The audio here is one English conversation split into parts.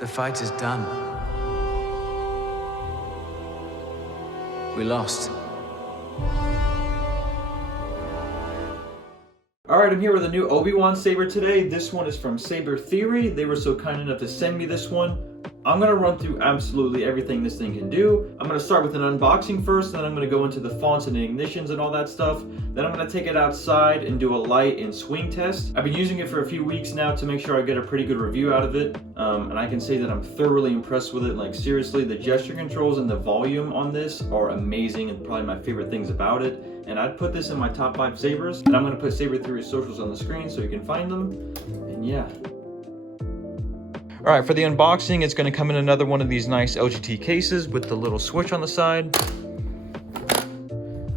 The fight is done. We lost. Alright, I'm here with a new Obi-Wan saber today. This one is from Saber Theory. They were so kind enough to send me this one. I'm going to run through absolutely everything this thing can do. I'm going to start with an unboxing first, then I'm going to go into the fonts and ignitions and all that stuff. Then I'm going to take it outside and do a light and swing test. I've been using it for a few weeks now to make sure I get a pretty good review out of it. And I can say that I'm thoroughly impressed with it. Like seriously, the gesture controls and the volume on this are amazing and probably my favorite things about it. And I'd put this in my top 5 sabers. And I'm going to put Saber Theory socials on the screen so you can find them. And yeah. Alright, for the unboxing, it's going to come in another one of these nice LGT cases with the little switch on the side.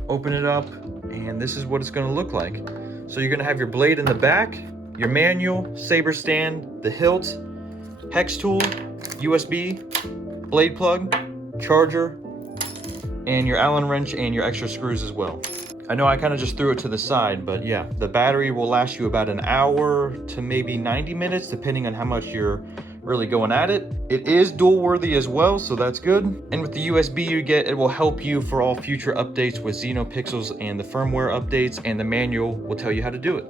Open it up, and this is what it's going to look like. So you're going to have your blade in the back, your manual, saber stand, the hilt, hex tool, USB, blade plug, charger, and your Allen wrench and your extra screws as well. I know I kind of just threw it to the side, but yeah, the battery will last you about an hour to maybe 90 minutes, depending on how much you're really going at it. It is dual worthy as well, so that's good. And with the USB you get, it will help you for all future updates with XenoPixels and the firmware updates, and the manual will tell you how to do it.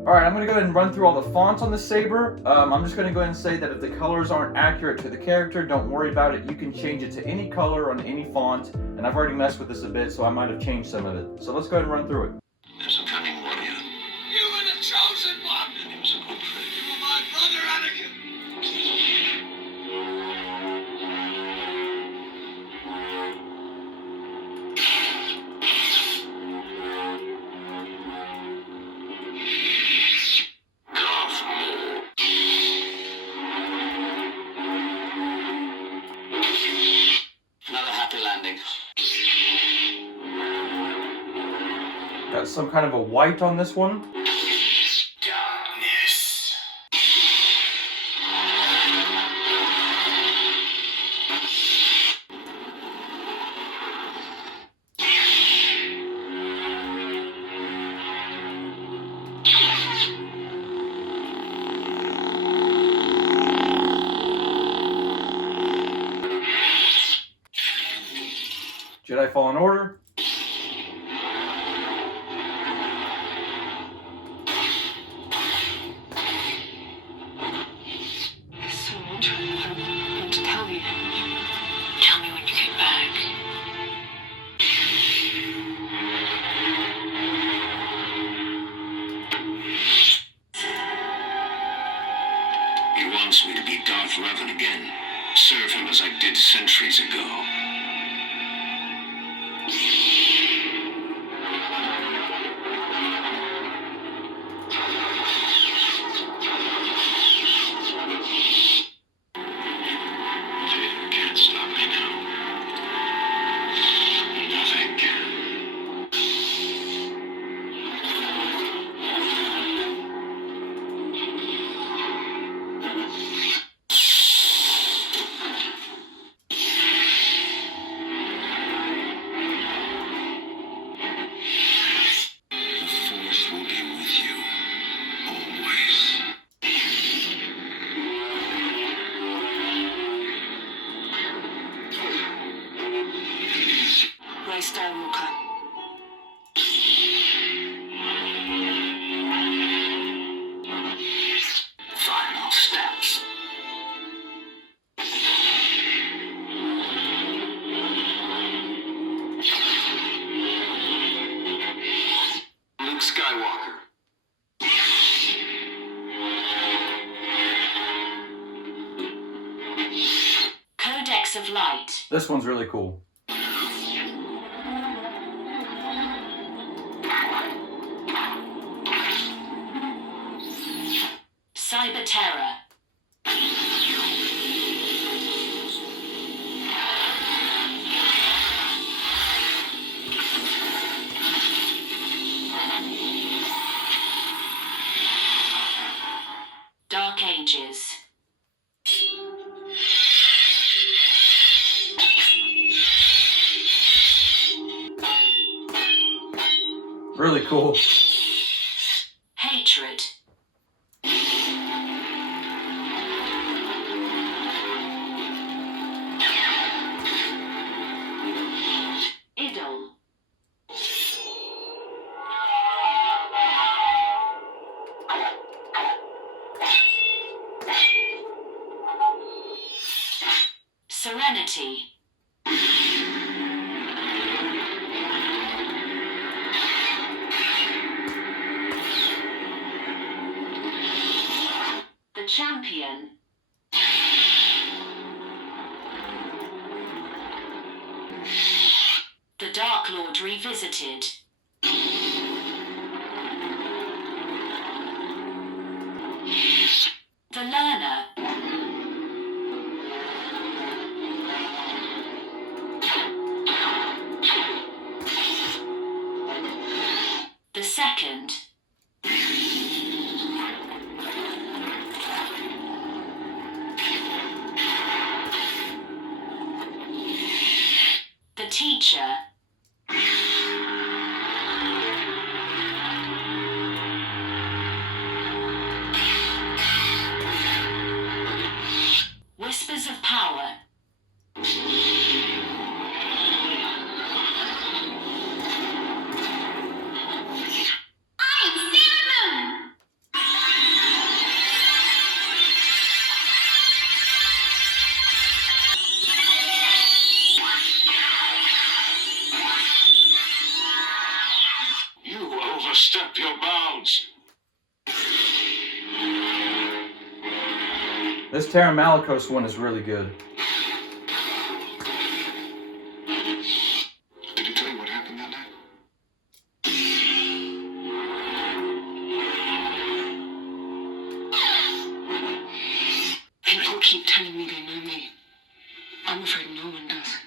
Alright, I'm going to go ahead and run through all the fonts on the saber. I'm just going to go ahead and say that if the colors aren't accurate to the character, don't worry about it. You can change it to any color on any font, and I've already messed with this a bit, so I might have changed some of it. So let's go ahead and run through it. There's a cunning warrior. You were the chosen one! And he was a good friend. You were my brother Anakin! Another happy landing. Got some kind of a white on this one. Darkness. Jedi Fallen Order. So what do you want to tell you? Tell me when you get back. He wants me to be Darth Revan again. Serve him as I did centuries ago. Can't stop me now. Nothing can. The Force will be with you, always. Ray Skywalker. Final steps. Luke Skywalker. Codex of Light. This one's really cool. Cyber Terror. Dark Ages. Really cool. Hatred. Serenity. The Champion. The Dark Lord Revisited. The Learner. The Second. The Teacher. Whispers of Power. You overstep your bounds. This Terra Malicos one is really good. Did he tell you what happened that night? People keep telling me they know me. I'm afraid no one does.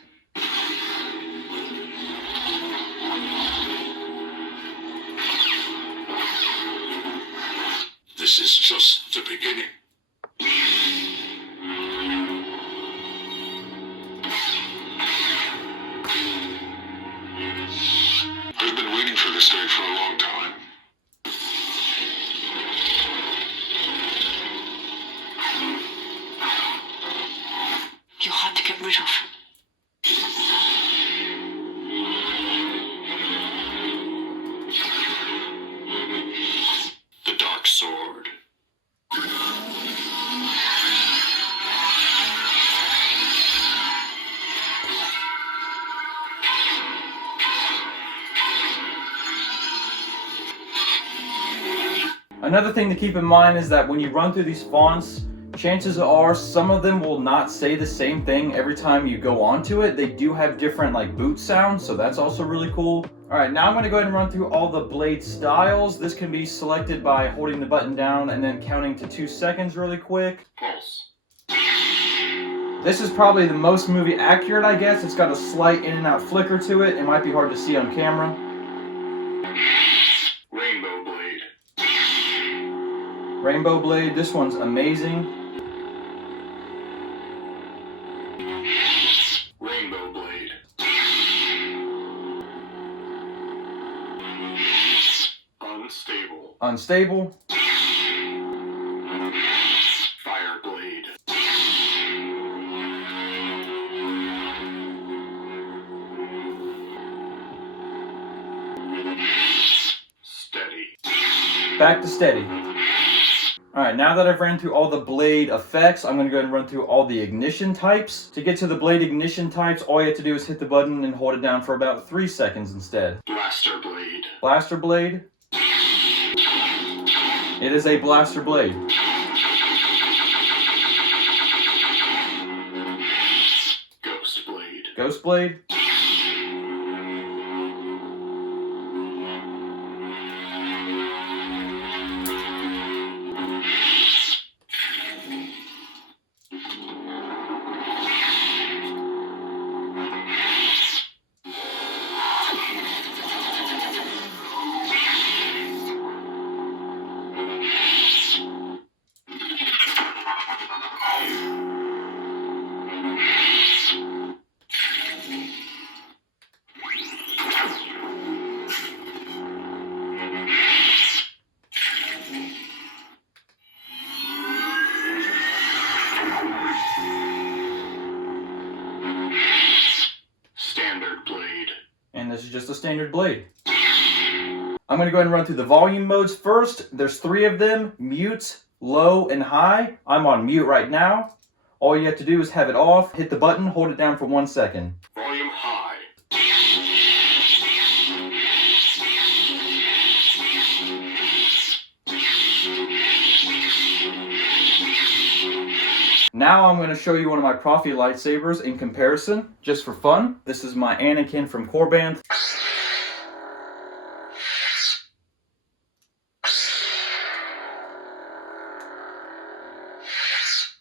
This is just the beginning. I've been waiting for this day for a long time. You're hard to get rid of. The Dark Sword. Another thing to keep in mind is that when you run through these fonts, chances are some of them will not say the same thing every time you go onto it. They do have different like boot sounds, so that's also really cool. All right, now I'm gonna go ahead and run through all the blade styles. This can be selected by holding the button down and then counting to 2 seconds really quick. Pulse. This is probably the most movie accurate, I guess. It's got a slight in and out flicker to it. It might be hard to see on camera. Rainbow Blade. Rainbow Blade, this one's amazing. Rainbow Blade. Unstable. Unstable. Fire Blade. Steady. Back to steady. Alright, now that I've ran through all the blade effects, I'm going to go ahead and run through all the ignition types. To get to the blade ignition types, all you have to do is hit the button and hold it down for about 3 seconds instead. Blaster Blade. Blaster Blade. It is a blaster blade. Ghost Blade. Ghost Blade. Standard Blade. And this is just a standard blade. I'm going to go ahead and run through the volume modes first. There's 3 of them: mute, low, and high. I'm on mute right now. All you have to do is have it off, hit the button, hold it down for 1 second. Volume high. Now I'm going to show you one of my Profi lightsabers in comparison, just for fun. This is my Anakin from Korban.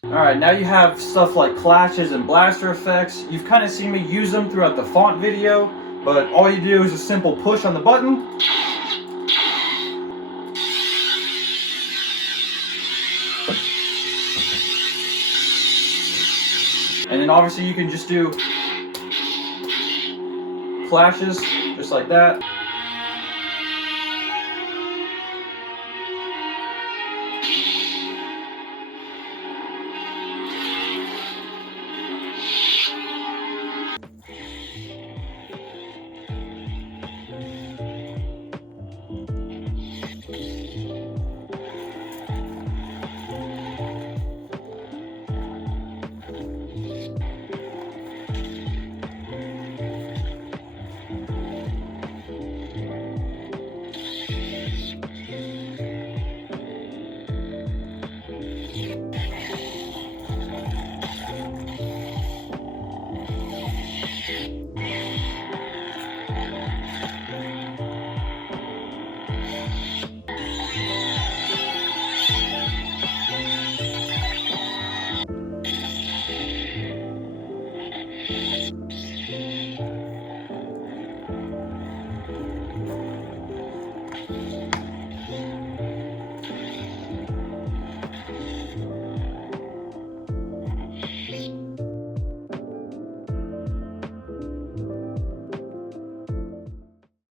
Alright, now you have stuff like clashes and blaster effects. You've kind of seen me use them throughout the font video, but all you do is a simple push on the button. And then obviously you can just do clashes, just like that.